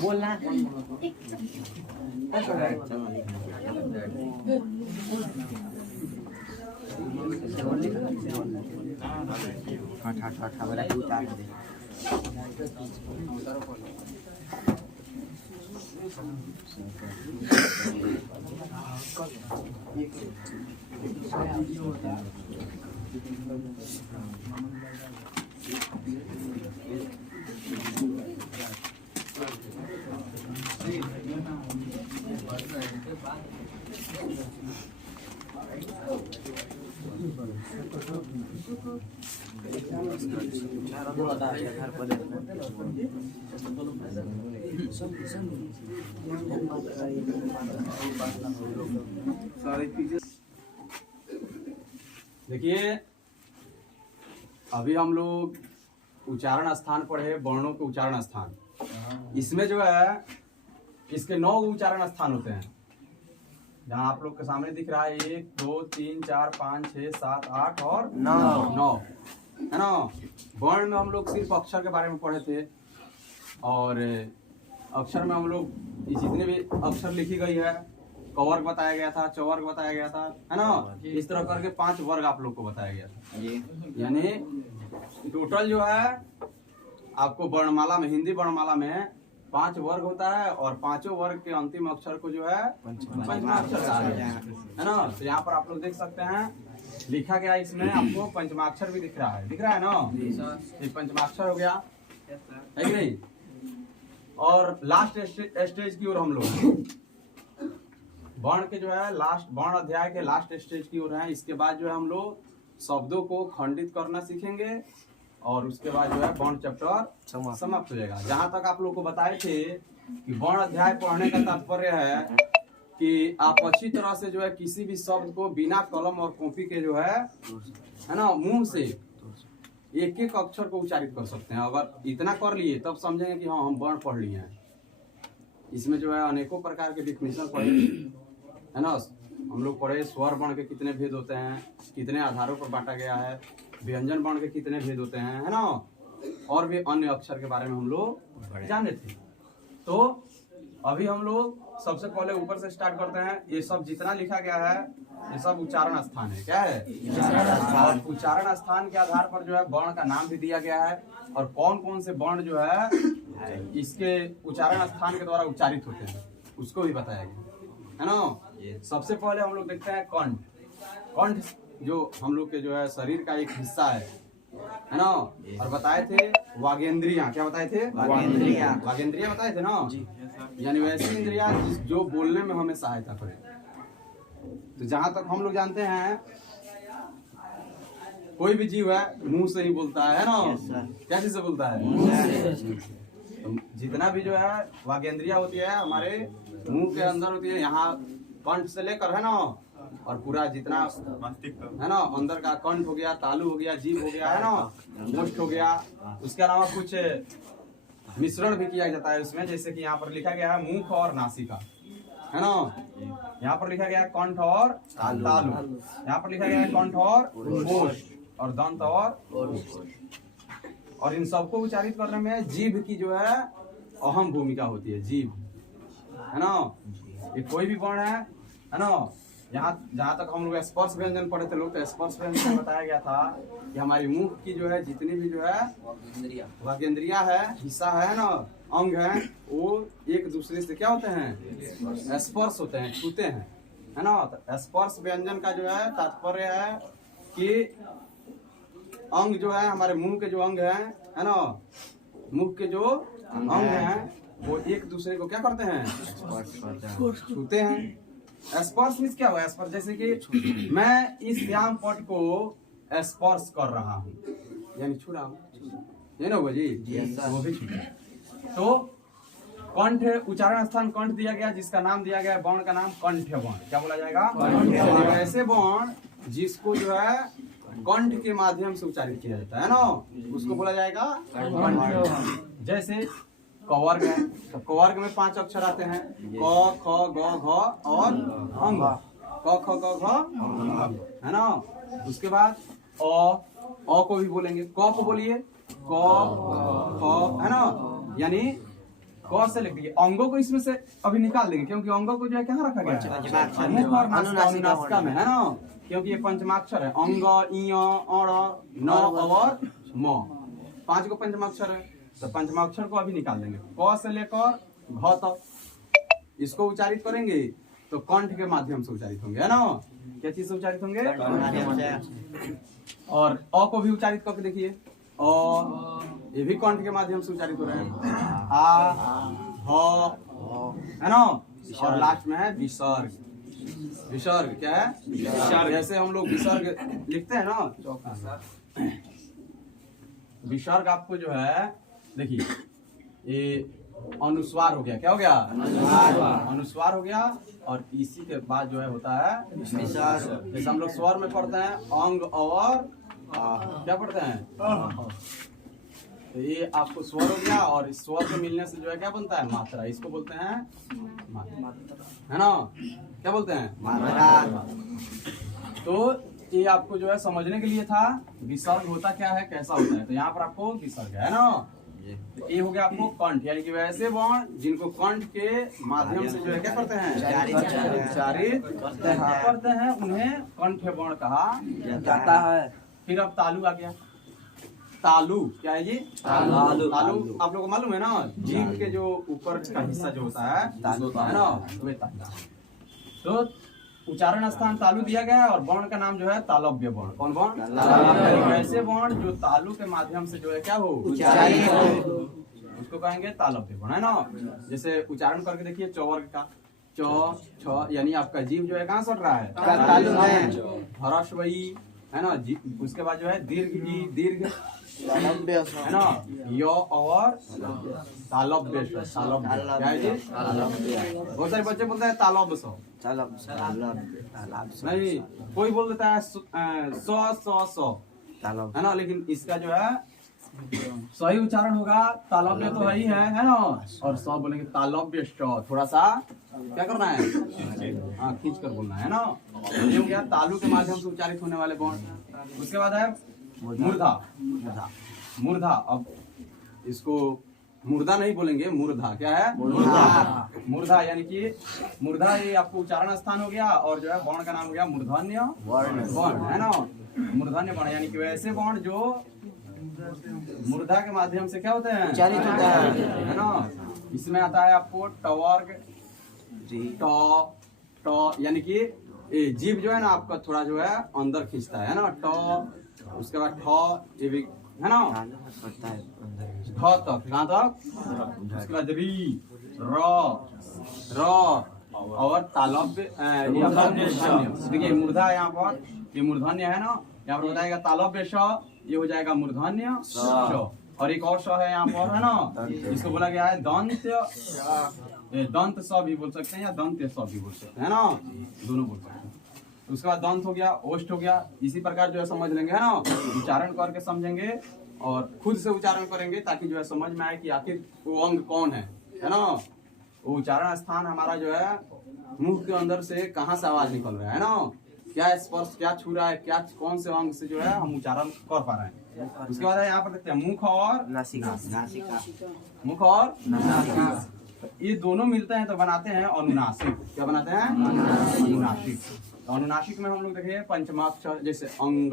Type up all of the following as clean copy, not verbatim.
बोलना देखिए, अभी हम लोग उच्चारण स्थान पर है, वर्णों के उच्चारण स्थान। इसमें जो है इसके 9 उच्चारण स्थान होते हैं। जहाँ आप लोग के सामने दिख रहा है 1 2 3 4 5 6 7 8 और 9 है ना। वर्ण में हम लोग सिर्फ अक्षर के बारे में पढ़े थे, और अक्षर में हम लोग जितने भी अक्षर लिखी गई है, कवर्ग बताया गया था, चवर्ग बताया गया था, है ना। इस तरह करके 5 वर्ग आप लोग को बताया गया था। यानी टोटल जो है आपको वर्णमाला में, हिंदी वर्णमाला में 5 वर्ग होता है, और 5 वर्ग के अंतिम अक्षर को जो है पंचमा अक्षर कहा गया है ना। तो यहाँ पर आप लोग देख सकते हैं लिखा गया, इसमें आपको पंचमाक्षर भी दिख रहा है ना। ये पंचमाक्षर हो गया है कि नहीं। और लास्ट स्टेज की ओर हम लोग वर्ण के जो है लास्ट, वर्ण अध्याय के लास्ट स्टेज की ओर है। इसके बाद जो है हम लोग शब्दों को खंडित करना सीखेंगे, और उसके बाद जो है वर्ण चैप्टर समाप्त हो जाएगा। जहाँ तक आप लोग को बताए थे कि वर्ण अध्याय पढ़ने का तात्पर्य है कि आप अच्छी तरह से जो है किसी भी शब्द को बिना कलम और कॉपी के जो है ना, मुंह से एक एक अक्षर को उच्चारित कर सकते हैं। अगर इतना कर लिए तब समझेंगे कि हाँ हम वर्ण पढ़ लिए हैं। इसमें जो है अनेकों प्रकार के डिफिनेशन पढ़े है ना। हम लोग पढ़े स्वर वर्ण के कितने भेद होते हैं, कितने आधारों पर बांटा गया है, व्यंजन वर्ण के कितने भेद होते हैं, है ना। और भी अन्य अक्षर के बारे में हम लोग जाने थे। तो अभी हम लोग सबसे पहले ऊपर से स्टार्ट करते हैं। ये सब जितना लिखा गया है ये सब उच्चारण स्थान है। क्या है? और उच्चारण स्थान के आधार पर जो है वर्ण का नाम भी दिया गया है, और कौन कौन से वर्ण जो है इसके उच्चारण स्थान के द्वारा उच्चारित होते हैं उसको भी बताया गया है ना। सबसे पहले हम लोग देखते हैं कंठ। कंठ जो हम लोग के जो है शरीर का एक हिस्सा है ना। और बताए थे वागेंद्रियां। क्या बताए थे? वागेंद्रियां बताए थे ना। यानी वैसी इंद्रियां जो बोलने में हमें सहायता करे। तो जहां तक हम लोग जानते हैं कोई भी जीव है मुंह से ही बोलता है ना। कैसे से बोलता है? तो जितना भी जो है वागेंद्रियां होती है हमारे मुंह के अंदर होती है, यहाँ कंठ से लेकर है ना, और पूरा जितना है ना अंदर का कंठ हो गया, तालु हो गया, जीभ हो गया, है ना, मुष्ट हो गया। उसके अलावा कुछ मिश्रण भी किया जाता है उसमें। जैसे कि यहाँ पर लिखा गया है मुख और नासिका, है ना। यहाँ पर लिखा गया है कंठ और तालु। यहाँ पर लिखा गया है कंठ और कोश, और दंत और इन सबको उच्चारित करने में जीभ की जो है अहम भूमिका होती है। जीभ, है ना। ये कोई भी वर्ण है ना। यहाँ जहाँ तक हम लोग स्पर्श व्यंजन पढ़े थे लोग, तो स्पर्श व्यंजन में बताया गया था कि हमारी मुख की जो है जितनी भी जो है वागेंद्रिया है, हिस्सा है ना, अंग है, वो एक दूसरे से क्या होते हैं? स्पर्श होते हैं, छूते हैं, है ना। तो स्पर्श व्यंजन का जो है तात्पर्य है कि अंग जो है हमारे मुंह के जो अंग है ना, मुख के जो अंग हैं वो एक दूसरे को क्या करते हैं? छूते हैं। स्पर्श मीन्स क्या हुआ? स्पर्श जैसे कि मैं इस व्यायाम पट को स्पर्श कर रहा हूँ, यानी छू रहा हूँ, ये ना होगा जी। वो भी तो कंठ, उच्चारण स्थान कंठ दिया गया, जिसका नाम दिया गया वर्ण का नाम कंठ वर्ण। क्या बोला जाएगा? ऐसे वर्ण जिसको जो है कंठ के माध्यम से उच्चारित किया जाता है ना, उसको बोला जाएगा कंठ। जैसे कवर्ग है, तो कवर्ग में 5 अक्षर आते हैं, क ख ग घ और अंग। क ख ग घ है ना। उसके बाद अ को भी बोलेंगे, क को बोलिए, क ख है ना, यानी क से लिख दीजिए। अंगों को इसमें से अभी निकाल देंगे, क्योंकि अंगों को जो है कहाँ रखा गया है, मुख और अनुनासिका में है ना, क्योंकि ये पंचमाक्षर है। अंग, इय, अण, न और म, 5 को पंचमाक्षर है, तो पंचमाक्षर को अभी निकाल देंगे। क से लेकर घ तक इसको उच्चारित करेंगे तो कंठ के माध्यम से उच्चारित होंगे, है ना। क्या चीज से उच्चारित होंगे? और अ को भी उच्चारित करके देखिए, अ ये भी कंठ के माध्यम से उच्चारित हो रहे हैं। आ, ह, है ना। और लास्ट में है विसर्ग। विसर्ग क्या है? विसर्ग। जैसे हम लोग विसर्ग लिखते हैं ना, विसर्ग आपको जो है देखिए, ये अनुस्वार हो गया। क्या हो गया? अनुस्वार हो गया। और इसी के बाद जो है होता है विसर्ग। जैसे हम लोग स्वर में पढ़ते हैं अंग और क्या पढ़ते हैं, तो ये आपको स्वर हो गया, और इस स्वर के मिलने से जो है क्या बनता है? मात्रा। इसको बोलते हैं मात्रा, है ना। क्या बोलते हैं? मात्रा। तो ये आपको जो है समझने के लिए था विसर्ग होता क्या है, कैसा होता है। तो यहाँ पर आपको विसर्ग है ना। तो ये हो गया आपको कंठ, यानी कि वैसे वर्ण जिनको कंठ के माध्यम से जो है क्या करते हैं, उच्चारित करते हैं, उन्हें कंठ वर्ण कहा जाता है। फिर अब तालु आ गया। तालु क्या है जी? तालु। तालु आप लोगों को मालूम है ना, जीभ के जो ऊपर का हिस्सा जो होता है तालु है ना, वे तालु। तो उच्चारण स्थान तालु दिया गया है, और वर्ण का नाम जो है तालव्य वर्ण। कौन वर्ण? ऐसे वर्ण जो तालु के माध्यम से जो है क्या हो, उच्चारित हो, उसको कहेंगे तालव्य वर्ण, है ना। जैसे उच्चारण करके देखिए चौवर्ग का, च छ, यानी आपका जीभ जो है कहाँ सट रहा है? तालु में। ह्रस्वई है ना, उसके बाद जो है दीर्घ ई, दीर्घ है ना, यो और तालव्य। तालव्य क्या है जी? बहुत सारे बच्चे बोलते हैं तालब सो, नहीं कोई बोल देता है सो है ना, लेकिन इसका जो है सही उच्चारण होगा तालव्य तो वही है ना, और स बोलेंगे तालव्य। थोड़ा सा क्या करना है, हाँ खींच कर बोलना है ना। ये हो गया तालु के माध्यम से उच्चारित होने वाले वर्ण। उसके बाद है मूर्धा। मूर्धा, अब इसको मुर्दा नहीं बोलेंगे, मूर्धा। क्या है? मूर्धा। मूर्धा यानी कि मूर्धा ये आपको उच्चारण स्थान हो गया, और जो है वर्ण का नाम हो गया मूर्धन्य वर्ण, है ना। मूर्धन्य वर्ण यानी कि वैसे वर्ण जो मूर्धा के माध्यम से क्या होते हैं, उच्चारित होता है ना। इसमें आता है आपको टवर्ग, ट यानी कि जीभ जो है ना आपका थोड़ा जो है अंदर खींचता है ना, ट। उसके बाद ठ, ये भी है ना, ठ तक, कहाँ तक? उसके बाद री, र और तालव्य। देखिए मूर्धा यहाँ पर, ये मूर्धन्य है ना, यहाँ पर हो जाएगा तालव्य श, ये हो जाएगा मूर्धन्य श। और एक और श है यहाँ पर, है ना, इसको बोला गया है दंत। दंत स भी बोल सकते हैं, या दंत स भी बोल सकते हैं ना, दोनों बोल सकते हैं। उसके बाद दंत हो गया, ओष्ठ हो गया। इसी प्रकार जो है समझ लेंगे, है ना, उच्चारण करके समझेंगे और खुद से उच्चारण करेंगे, ताकि जो है समझ में आए कि आखिर वो अंग कौन है ना। वो उच्चारण स्थान हमारा जो है मुंह के अंदर से कहाँ से आवाज निकल रहा है ना, क्या स्पर्श, क्या छू रहा है, क्या कौन से अंग से जो है हम उच्चारण कर पा रहे हैं। उसके बाद यहाँ पर देखते हैं मुख और नासिका। मुख और नासिका, ये दोनों मिलते हैं तो बनाते हैं अनुनासिक। क्या बनाते हैं? अनुनासिक। तो अनुनासिक में हम लोग देखें पंचमाक्षर, जैसे अंग,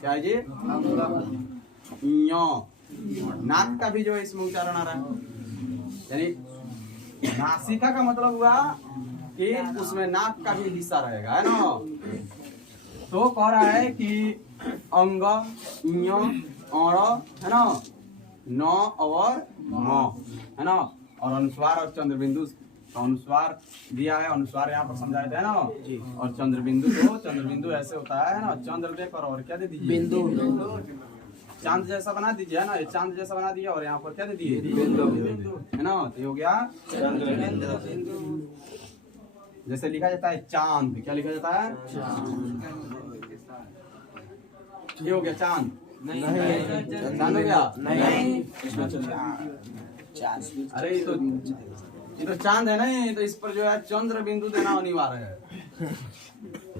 क्या है जी? नाक का भी जो है इसमें उच्चारण आ रहा है, यानी नासिका का मतलब हुआ कि उसमें नाक का भी हिस्सा रहेगा, है ना। तो कह रहा है कि अंग, इय, अण, है ना, न और म, है ना। और अनुस्वार और चंद्रबिंदु, अनुस्वार दिया है, अनुस्वार यहाँ पर समझाया था, है ना। और चंद्रबिंदु, तो चंद्रबिंदु ऐसे होता है ना, चंद्र लेकर और क्या दे दीजिए, बिंदु, चांद जैसा बना दीजिए, है ना। ये चांद जैसा बना दिया, और यहाँ पर क्या दे दिए, बिंदु, है ना। तो ये हो गया चंद्रबिंदु। जैसे लिखा जाता है चांद, क्या लिखा जाता है? ये हो गया चांद, चांद हो गया नहीं। अरे ये तो चांद है ना, तो इस पर जो है चंद्र बिंदु देना अनिवार्य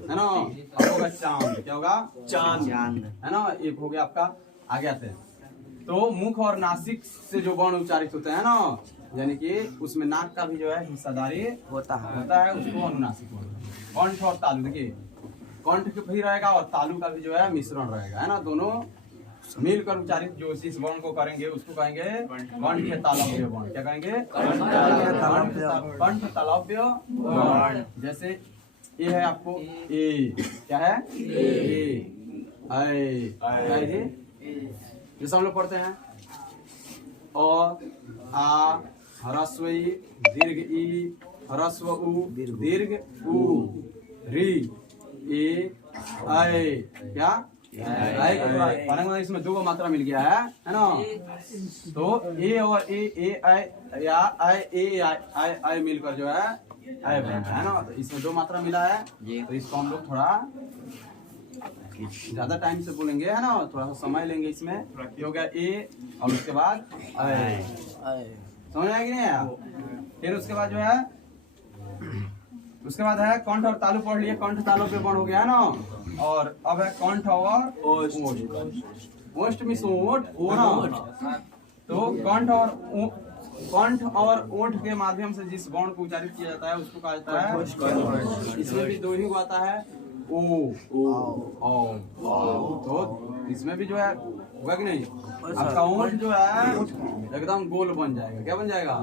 है ना। अब होगा चांद, क्या होगा? चांद है ना। एक हो गया आपका। आगे आते हैं तो मुख और नासिक से जो वर्ण उच्चारित होते हैं ना, यानी कि उसमें नाक का भी जो है हिस्सादारी होता है, उसको अनुनासिक बोलते हैं। कंठ और तालु, देखिए कंठ भी रहेगा और तालु का भी जो है मिश्रण रहेगा, है ना। दोनों मिलकर उच्चारित जो इस वर्ण को करेंगे उसको कहेंगे कंठ तालव्य वर्ण। क्या कहेंगे? कंठ तालव्य वर्ण। जैसे ये है आपको ए, क्या है? ए आई। जैसे हम लोग पढ़ते हैं अ आ ह्रस्व ई दीर्घ ई ह्रस्व उ दीर्घ उ री ए आए, क्या इसमें 2 मात्रा मिल गया है ना। तो ए और ए आई या आई मिलकर जो है आई बनता है ना। तो इसमें 2 मात्रा मिला है, तो इसको हम लोग थोड़ा ज्यादा टाइम से बोलेंगे, है ना। थोड़ा सा समय लेंगे इसमें। ये हो गया ए और उसके बाद आई, समझ आया कि नहीं आया? फिर उसके बाद जो है उसके बाद है कंठ और तालु पढ़ लिए। कंठ तालु पे वर्ण हो गया है ना। और अब है कंठ और ओष्ठ मिस ओठ ओ ना। तो कंठ और ओठ के माध्यम से जिस वर्ण को उच्चारित किया जाता है उसको कहा जाता है। इसमें भी 2 ही आता है, ओ ओ। तो इसमें भी जो है होगा कि नहीं, आपका ओठ जो है एकदम गोल बन जाएगा। क्या बन जाएगा?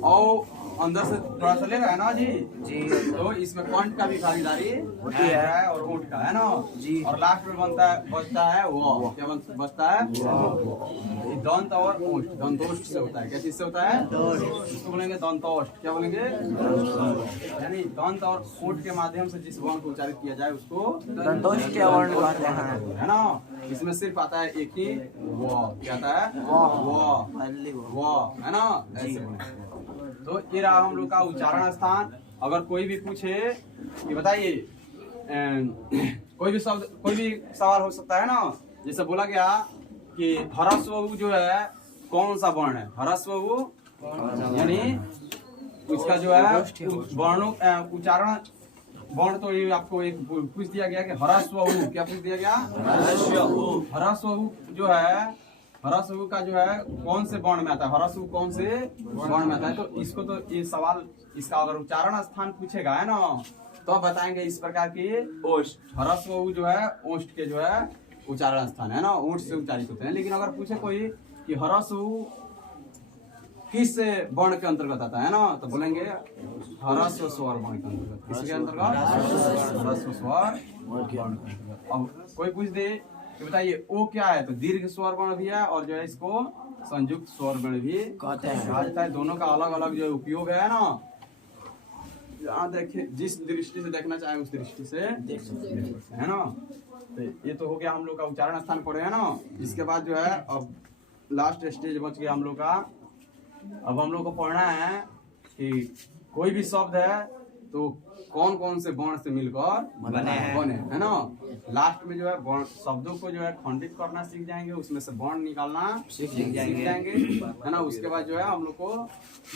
ओ अंदर से थोड़ा सा लेगा, है ना जी। तो इसमें कंठ का भी भागीदारी होती है और ओठ का, है ना जी। और लास्ट में बचता है वो, क्या बचता है? दंत और ओष्ठ। दंतोष्ठ से होता है। क्या चीज से होता है? इसको बोलेंगे दंतोष्ठ। क्या बोलेंगे? यानी दंत और ओठ के माध्यम से जिस वर्ण को उच्चारित किया जाए उसको दंतोष्ठ के वर्ण कहते हैं, है ना। इसमें सिर्फ आता है एक ही वो, क्या आता है? वो, है ना। ऐसे बोलेंगे। तो ये रहा हम लोग का उच्चारण स्थान। अगर कोई भी पूछे कि बताइए कोई भी शब्द, कोई भी सवाल हो सकता है ना। जैसे बोला गया कि ह्रस्व उ जो है कौन सा वर्ण है? ह्रस्व उ यानी उसका जो है वर्णों उच्चारण वर्ण। तो ये आपको एक पूछ दिया गया कि ह्रस्व उ, क्या पूछ दिया गया? ह्रस्व उ जो है, ह्रस्व का जो है कौन से वर्ण में आता है? ह्रस्व कौन से वर्ण में आता है? तो इसको तो ये सवाल, इसका अगर उच्चारण स्थान पूछेगा, है ना, तो आप बताएंगे इस प्रकार की ओष्ठ। ह्रस्व जो है ओष्ठ के जो है उच्चारण स्थान है ना, ओष्ठ से उच्चारित होते हैं। लेकिन अगर पूछे कोई कि ह्रस्व किस वर्ण के अंतर्गत आता है ना, तो बोलेंगे ह्रस्व स्वर वर्ण के अंतर्गत। किसके अंतर्गत? ह्रस्व स्वर वर्ण। अब कोई पूछ दे तो बताइए ओ क्या है? तो दीर्घ स्वर वर्ण भी है और जो है इसको संयुक्त स्वर वर्ण भी कहते हैं। दोनों का अलग अलग जो उपयोग है ना, यहाँ देखिए जिस दृष्टि से देखना चाहे उस दृष्टि से देख सकते हैं, है ना। तो ये तो हो गया हम लोग का उच्चारण स्थान पढ़े, है ना। इसके बाद जो है अब लास्ट स्टेज बच गया हम लोग का। अब हम लोग को पढ़ना है कि कोई भी शब्द है तो कौन कौन से वर्ण से मिलकर बने, है ना। लास्ट में जो है शब्दों को जो है खंडित करना सीख जाएंगे, उसमें से वर्ण निकालना सीख जाएंगे, है ना। उसके बाद जो है हम लोग को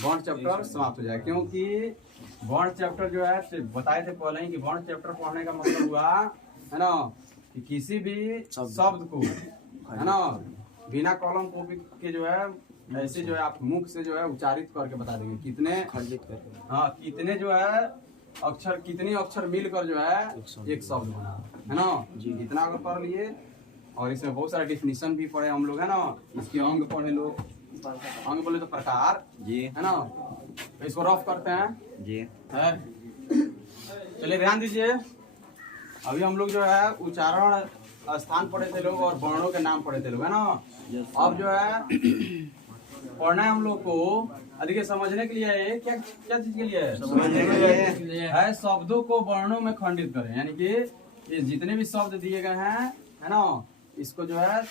वर्ण चैप्टर समाप्त हो जाएगा। क्योंकि वर्ण चैप्टर जो है बताए थे पहले ही कि वर्ण चैप्टर पढ़ने का मतलब हुआ, है ना, कि किसी भी शब्द को, है ना, बिना कॉलम कॉपी के जो है ऐसे जो है आप मुख से जो है उच्चारित करके बता देंगे कितने खंडित करके, हाँ, कितने जो है अक्षर, कितनी अक्षर मिलकर जो है एक शब्द बना, है ना जी। इतना अगर पढ़ लिए और इसमें बहुत सारा डेफिनेशन भी पढ़े हम लोग, है ना। इसके अंग पढ़े लोग, अंग बोले तो प्रकार जी, है ना। तो इसको रफ करते हैं जी, है। चलिए ध्यान दीजिए। अभी हम लोग जो है उच्चारण स्थान पढ़े थे लोग और वर्णों के नाम पढ़े थे लोग, है ना। अब जो है पढ़ना है हम लोग को अधिक समझने के लिए है। क्या क्या चीज के लिए है? समझने के लिए है। शब्दों को वर्णों में खंडित करें, यानी कि ये जितने भी शब्द दिए गए हैं, है ना, इसको जो है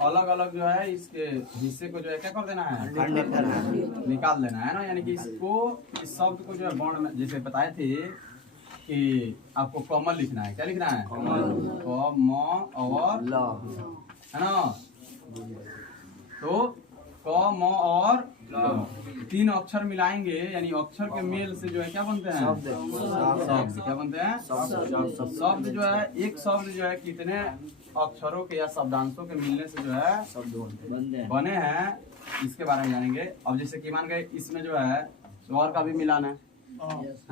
अलग अलग जो है इसके हिस्से को जो है क्या कर देना है? निकाल देना है ना। यानी कि इसको, इस शब्द को जो है वर्ण में, जैसे बताए थे कि आपको कमल लिखना है। क्या लिखना है? क म और ल, है ना। तो क म और तीन अक्षर मिलाएंगे यानी अक्षर के मेल से जो है क्या बनते हैं शब्द। क्या बनते हैं शब्द। जो है एक शब्द जो है कितने अक्षरों के या शब्दांशों के मिलने से जो है शब्द बने हैं इसके बारे में जानेंगे। अब जैसे कि मान गए इसमें जो है स्वर का भी मिलान है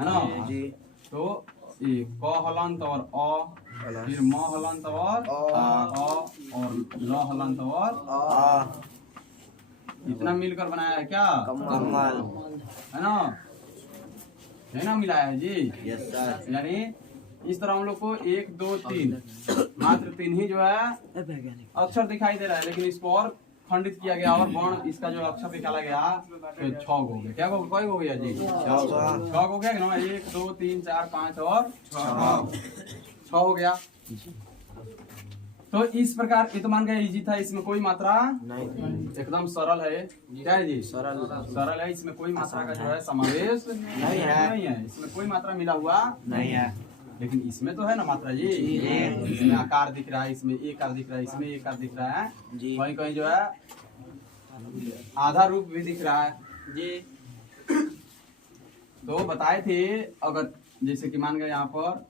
ना जी। तो क हलंत और अ, फिर म हलंत और अ और ल हलंत और इतना मिलकर बनाया है क्या कमल, है ना मिलाया है जी। Yes sir. यानी इस तरह हम लोग को 1 2 3 मात्र 3 ही जो है अक्षर दिखाई दे रहा है, लेकिन इसको और खंडित किया गया और वर्ण इसका जो अक्षर निकाला गया तो 6 हो गया। क्या कई हो गया जी 6 हो गया ना। 1 2 3 4 5 और 6 हो गया। तो इस प्रकार ये तो मान गया इजी था, इसमें कोई मात्रा नहीं, एकदम सरल है। क्या है जी सरल है, इसमें कोई मात्रा का जो है समावेश नहीं है, इसमें कोई मात्रा मिला हुआ नहीं है। लेकिन इसमें तो है ना मात्रा जी, इसमें आकार दिख रहा है, इसमें एक आकार दिख रहा है, इसमें एक आकार दिख रहा है, कहीं कहीं जो है आधा रूप भी दिख रहा है जी। तो बताए थे अगर जैसे कि मान गए यहाँ पर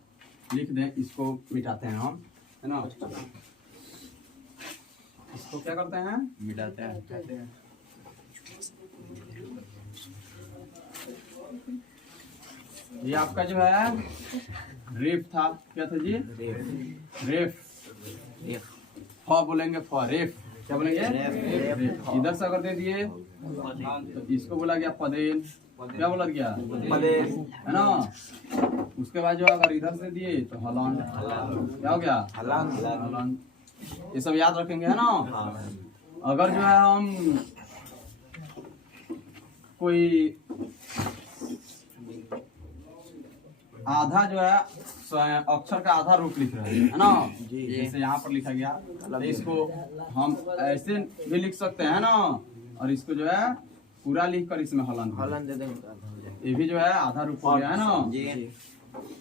लिख दें, इसको मिटाते हैं हम, है ना, इसको क्या करते हैं मिटाते हैं। ये आपका जो है रेफ था, क्या था जी रेफ। फ बोलेंगे फ, रेफ क्या बोलेंगे रेफ। इधर से अगर दे दिए तो इसको बोला गया पदेन, क्या बोला गया पदेन, है ना। उसके बाद जो अगर इधर से दिए तो हलन, क्या हो गया हलन। ये सब याद रखेंगे है ना। अगर जो है हम कोई आधा जो है अक्षर का आधा रूप लिख रहे हैं है ना, जैसे यहाँ पर लिखा गया, तो इसको हम ऐसे भी लिख सकते हैं ना, और इसको जो है पूरा लिख कर इसमें हलन दे देंगे, ये भी जो है आधा रूप हो गया है ना।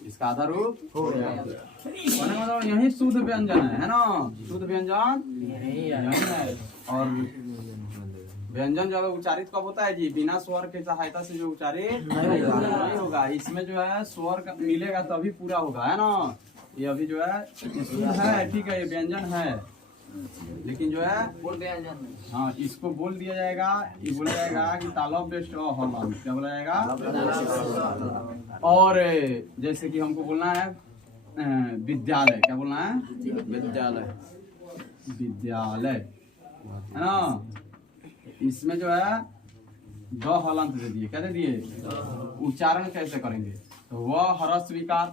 इसका आधा रूप हो गया, मतलब यही शुद्ध व्यंजन है ना, शुद्ध व्यंजन यही है। और व्यंजन जो है उच्चारित कब होता है जी, बिना स्वर के सहायता से जो उच्चारित नहीं होगा। इसमें जो है स्वर का मिलेगा तभी पूरा होगा, है ना। ये अभी जो है शुद्ध है, ठीक है, ये व्यंजन है, लेकिन जो है हाँ इसको बोल दिया जाएगा, ये बोला जाएगा कि तालब हलन, क्या बोला जाएगा। और जैसे कि हमको बोलना है विद्यालय, क्या बोलना है विद्यालय, विद्यालय है ना। इसमें जो है द हलंत दे दिए, क्या दे दिए, उच्चारण कैसे करेंगे, तो वह ह्रस्व विकार,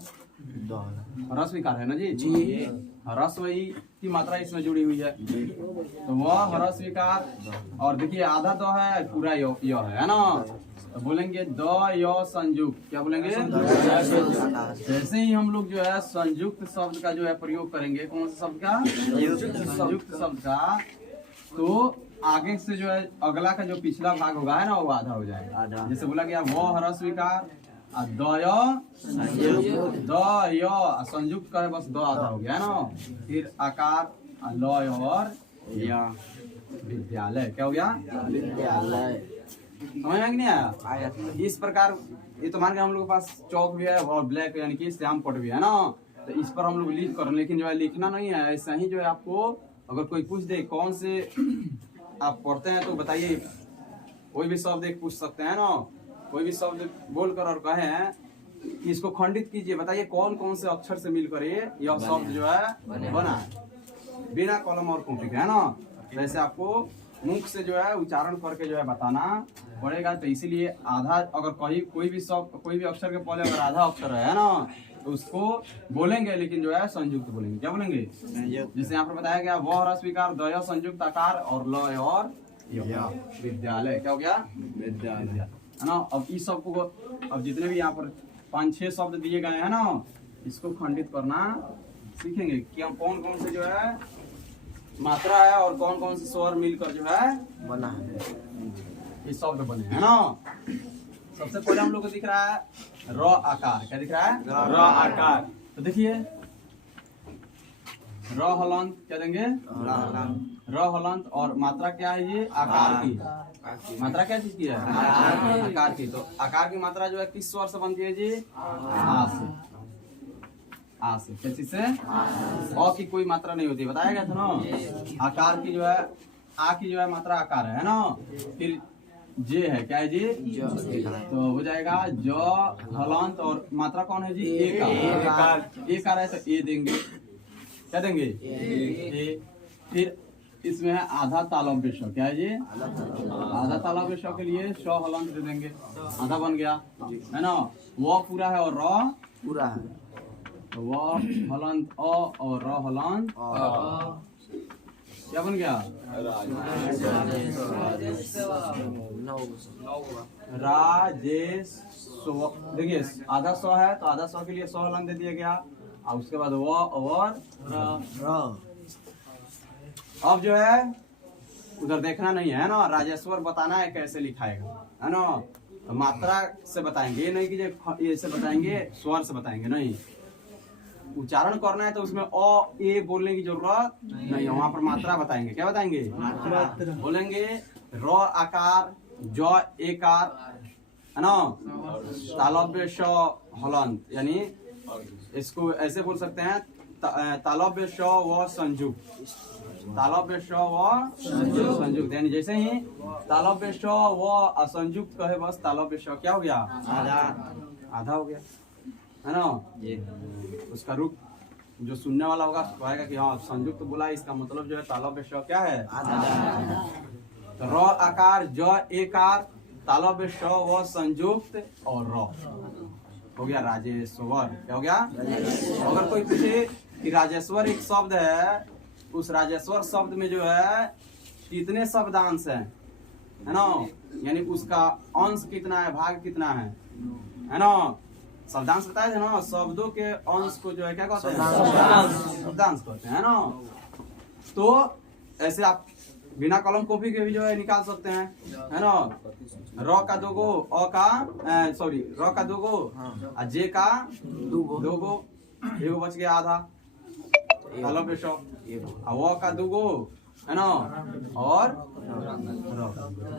ह्रस्व विकार है ना जी, ह्रस्व ही की मात्रा इसमें जुड़ी हुई है, तो वह ह्रस्व विकार। और देखिए आधा तो है, पूरा य है ना, तो बोलेंगे द य संयुक्त, क्या बोलेंगे जैसे ही हम लोग जो है संयुक्त शब्द का जो है प्रयोग करेंगे, कौन सा शब्द का संयुक्त शब्द का, तो आगे से जो है अगला का जो पिछला भाग होगा है ना वो आधा हो जाएगा। जैसे बोला गया वो ह्रस्व विकार द संयुक्त का है, बस द आधा हो गया है ना। फिर आकार लय और या विद्यालय, क्या हो गया विद्यालय। समझ में नहीं आया। इस प्रकार ये तो मान के हम लोग के पास चौक भी है और ब्लैक यानी कि श्याम पट भी है ना, तो इस पर हम लोग लिख कर, लेकिन जो है लिखना नहीं है, ऐसा ही जो है आपको अगर कोई पूछ दे कौन से आप पढ़ते हैं तो बताइए, कोई भी शब्द एक पूछ सकते हैं ना, कोई भी शब्द बोलकर और कहे हैं कि इसको खंडित कीजिए, बताइए कौन कौन से अक्षर से मिलकर यह शब्द जो है बना है, बिना कलम और कॉपी के, है ना। वैसे आपको मुख से जो है उच्चारण करके जो है बताना पड़ेगा। तो इसीलिए आधा अगर कोई भी शब्द कोई भी अक्षर के पहले अगर आधा अक्षर है ना तो उसको बोलेंगे, लेकिन जो है संयुक्त बोलेंगे, क्या बोलेंगे जैसे यहाँ पर बताया गया वह ह्रस्व विकार दय संयुक्त आकार और लय और विद्यालय, क्या हो गया विद्यालय, है ना। अब इस सब को अब जितने भी यहाँ पर 5-6 शब्द दिए गए हैं ना, इसको खंडित करना सीखेंगे कि हम कौन कौन से जो है मात्रा है और कौन कौन से स्वर मिलकर जो है बना है ये शब्द बने, है ना। सबसे पहले हम लोग को दिख रहा है र आकार, क्या दिख रहा है र आकार। तो देखिए र हलन क्या देंगे र हलंत और मात्रा क्या है ये आकार की मात्रा क्या चीज की है आकार की। तो आकार की मात्रा जो है किस स्वर से बनती है जी आ से क्या चीज से अ की कोई मात्रा नहीं होती बताया गया था ना। आकार की जो है आ की जो है मात्रा आकार है ना। फिर जे है क्या है जी तो हो जाएगा ज हलंत और मात्रा कौन है जी एक है तो ए देंगे क्या देंगे ए। फिर इसमें है आधा तालव्य श क्या है जी आधा तालव्य श के लिए श हलंत दे देंगे आधा बन गया है ना। वो पूरा है और र पूरा है तो वो हलंत अ और र हलंत क्या बन गया राजेश। देखिए आधा सौ है तो आधा सौ के लिए 100 हलंत दे दिया गया और उसके बाद वो और अब जो है उधर देखना नहीं है ना राजेश्वर बताना है कैसे लिखाएगा है ना। तो मात्रा से बताएंगे ये नहीं कि ऐसे बताएंगे स्वर से बताएंगे नहीं। उच्चारण करना है तो उसमें अ ए बोलने की जरूरत नहीं है वहां पर मात्रा बताएंगे क्या बताएंगे बोलेंगे र आकार ज एकार है ना तालव्य श हलंत यानी इसको ऐसे बोल सकते हैं तालव्य श व संयुक्त तालव्य श व संयुक्त यानी जैसे ही तालव्य श व असंयुक्त कहे बस तालव्य श क्या हो गया आधा हो गया है ना। ये उसका रूप जो सुनने वाला होगा कहेगा कि हाँ संयुक्त बोला इसका मतलब जो है तालव्य श क्या है तो र आकार ज एकार तालव्य श व संयुक्त और र हो गया राजेश्वर। क्या हो गया अगर कोई पूछे कि राजेश्वर एक शब्द है उस राजेश्वर शब्द में जो है कितने शब्दांश है ना यानी उसका अंश कितना है भाग कितना है ना। शब्दांश बताया था ना शब्दों के अंश को जो है क्या कहते हैं शब्दांश कहते हैं ना। तो ऐसे आप बिना कलम कॉपी के भी जो है निकाल सकते हैं है ना। र का दो गो अ का सॉरी र का दो गो और जे का दो गो एगो बच गया आधा तालव्य श व का दो गो है ना और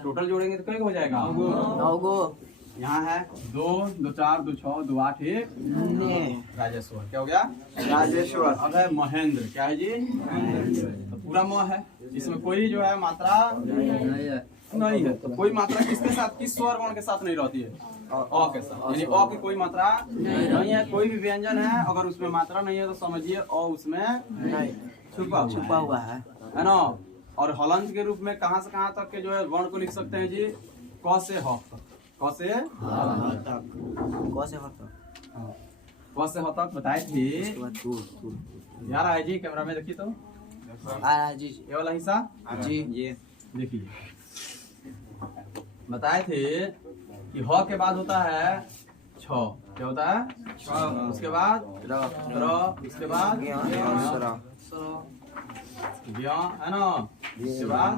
टोटल जोड़ेंगे तो कितने हो जाएगा 9 गो यहाँ है 2 2 4 2 6 2 8 1 राजेश्वर। क्या हो गया राजेश्वर। अब है महेंद्र क्या है जी तो पूरा म है इसमें कोई जो है मात्रा नहीं है। तो कोई मात्रा किसके साथ किस स्वर वर्ण के साथ नहीं रहती है अ के साथ यानी अ की कोई मात्रा नहीं है। कोई भी व्यंजन है अगर उसमें मात्रा नहीं है तो समझिए अ उसमें छुपा हुआ है ना। और हलंत के रूप में कहां से कहां तक के जो है वर्ण को लिख सकते हैं जी क से ह तक क से ह तक बताए थे यार है जी कैमरा में देखिए तो जी ये वाला हिस्सा जी ये देखिए बताए थे कि ह के बाद होता है छ क्या होता है उसके बाद र उसके बाद व्य है ना उसके बाद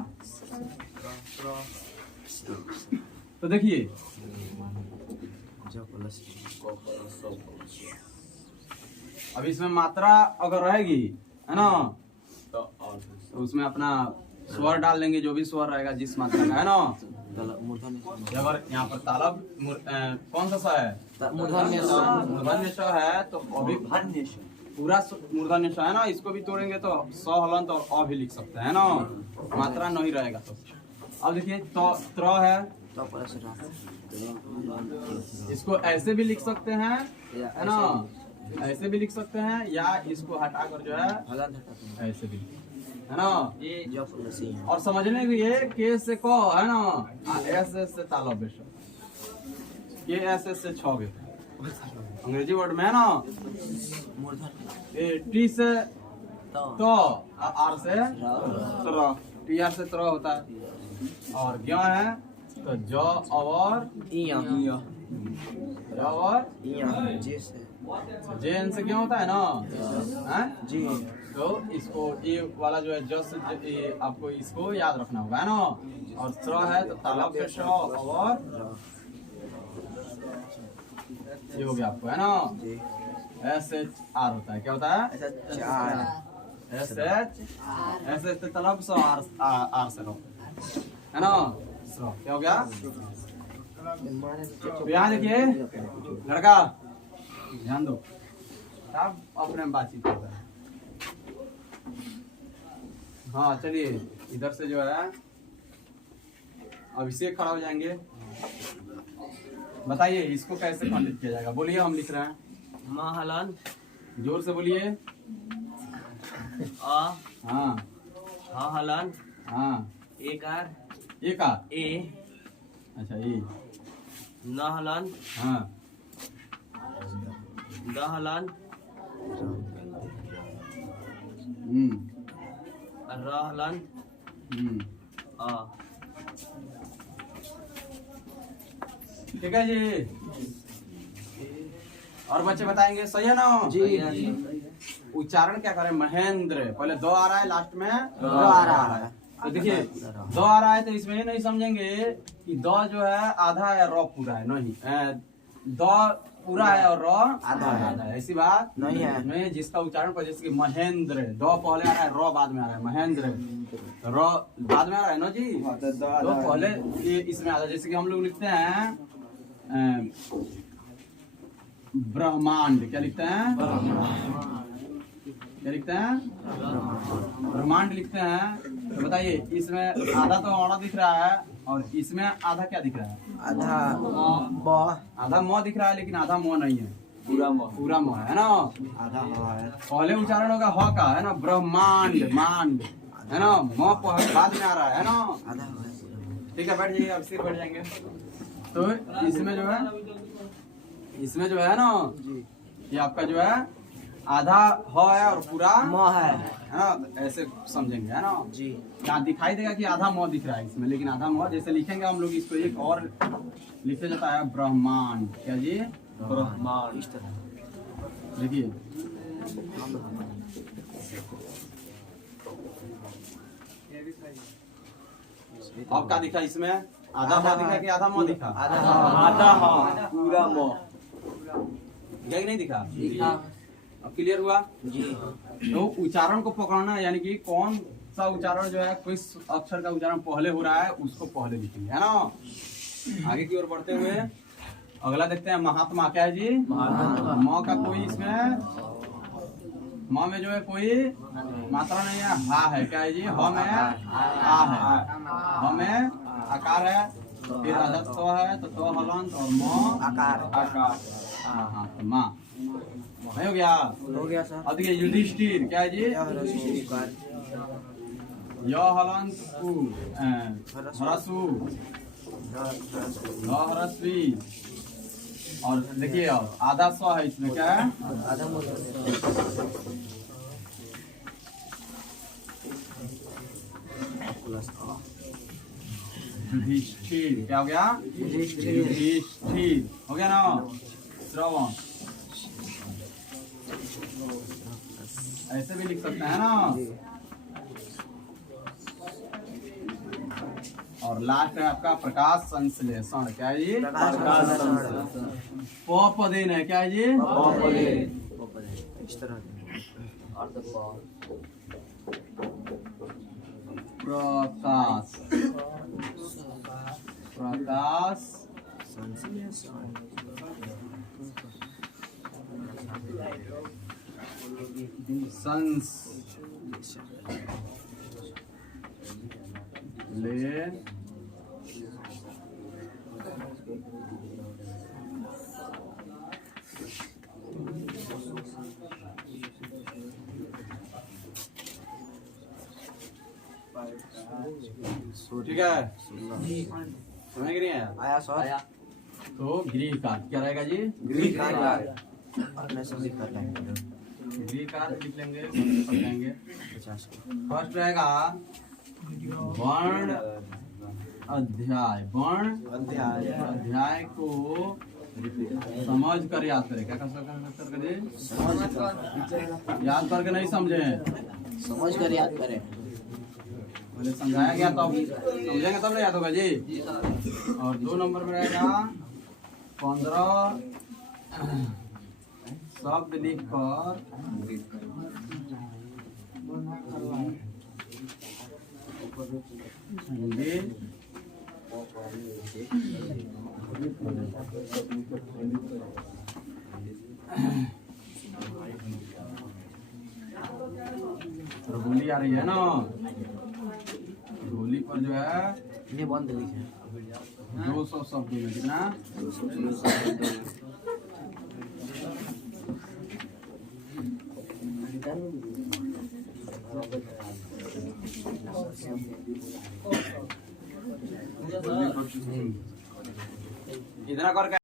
तो देखिए अब इसमें मात्रा अगर रहेगी है ना तो उसमें अपना स्वर डाल लेंगे जो भी स्वर रहेगा जिस मात्रा का है ना। अगर यहाँ पर तालब कौन सा है मूर्धन्य श है तो अभी पूरा मूर्धन्य श है ना इसको भी तोड़ेंगे तो स हलंत और अ भी लिख सकते हैं ना मात्रा नहीं रहेगा तो। अब देखिए त्र है इसको ऐसे भी लिख सकते हैं है ना ऐसे भी लिख सकते हैं या इसको हटाकर जो है ऐसे भी है ना। और समझने के लिए के से क है ना एस से तालव्य श के एस से छ भी अंग्रेजी वर्ड में है ना। टी से तो आर से त्र टी आर से त्र होता है और ज्ञ है तो ज और जे एन से क्यों होता है ना जी। तो इसको ये वाला जो है जस आपको इसको याद रखना होगा है ना। और त्र है तो तालव्य श और ये हो गया आपको है ना। एस एच आर होता है क्या होता है एस एच तलब सो आर से लो है ना। सो क्या हो गया? तो यहाँ देखिए लड़का ध्यान दो, आप अपने में बातचीत कर रहे हैं। हाँ चलिए इधर से जो है अभिषेक खड़ा हो जाएंगे। बताइए इसको कैसे खंडित किया जाएगा? बोलिए, हम लिख रहे हैं। महलन जोर से बोलिए। आ हाँ हा हलन हाँ एकार एक आ ए अच्छा ये न हलन हाँ द हलन र हलन आ। ठीक है जी। और बच्चे बताएंगे, सही है ना? जी। उच्चारण क्या करें? महेंद्र, पहले दो आ रहा है, लास्ट में दो आ रहा है। तो देखिए दो आ रहा है तो इसमें ये नहीं समझेंगे कि दो जो है आधा है, रो पूरा है। नहीं, दो पूरा है और रो आधा है। ऐसी बात नहीं है। नहीं, जिसका उच्चारण पर जैसे कि महेंद्र, दो पहले आ रहा है, रो बाद में आ रहा है। महेंद्र, रो बाद में आ रहा है ना जी। तो पहले ये इसमें आ रहा है। जैसे कि हम लोग लिखते हैं ब्रह्मांड। क्या लिखते हैं? क्या लिखते हैं? ब्रह्मांड लिखते हैं। तो बताइए इसमें आधा तो औड़ा दिख रहा है और इसमें आधा क्या दिख रहा है? आधा ब आधा म दिख रहा है, लेकिन आधा म नहीं है, पूरा म पूरा म है ना। आधा ह है। पहले उच्चारण होगा ह का, है ना। ब्रह्मांड मांड है ना। म बाद में आ रहा है ना। आधा ह है। ठीक है, बैठ जाइए, अब सिर बैठ जाएंगे। तो इसमें जो है ना, ये आपका जो है आधा ह है और पूरा म है ना। ऐसे समझेंगे, है ना जी। यहाँ दिखाई देगा कि आधा म दिख रहा है इसमें, लेकिन आधा म जैसे लिखेंगे हम लोग इसको एक और लिखे जाता है ब्रह्मांड। क्या जी? ब्रह्मांड। इस तरह देखिए अब क्या दिखा इसमें? आधा म दिखा कि आधा म दिखा? आधा आधा ह पूरा म दिखा कि नहीं दिखा? अब क्लियर हुआ जी। तो उच्चारण को पकड़ना, यानी कि कौन सा उच्चारण जो है, किस अक्षर का उच्चारण पहले हो रहा है उसको पहले लिखेंगे, है ना। आगे की ओर बढ़ते हुए अगला देखते हैं। महात्मा। क्या है जी? म का कोई इसमें, म में जो है कोई मात्रा नहीं है, हा है। क्या है जी? ह में आ है, ह में आकार है, फिर आधा तो है तो हलंत और म आकार आकार। हाँ तो माँ नहीं हो गया? हो गया सर। अब देखिए युधिष्ठिर। क्या है जी? कार य हलंत उ हरसु ल हरस्वी। और देखिए अब आधा स है इसमें। क्या है? आधा म युधिष्ठिर। क्या हो गया? युधिष्ठिर हो गया ना। श्रवण ऐसे भी लिख सकते हैं ना। और लास्ट है आपका प्रकाश संश्लेषण। क्या है जी? प्रकाश प पदेन है। क्या है जी? इस तरह प्रकाश प्रकाश ले ठीक है, समझ नहीं आया? आया सर। तो गृह कार्य क्या रहेगा जी? गृह कार्य अपने से लिख कर लेंगे। गृह कार्य लिख लेंगे, पढ़ लेंगे। 50 फर्स्ट रहेगा वर्ण अध्याय। वर्ण अध्याय को समझ कर याद करें। क्या कर याद करके नहीं समझे, समझ कर याद करें। पहले समझाया गया तब समझेंगे तब नहीं याद होगा जी। और 2 नंबर में रहेगा 15 शब्द लिख कर हिंदी रंगोली आ रही है ना, रंगोली पर जो है ये बंद लिखे 200 शब्द में कितना? 200 इतना करके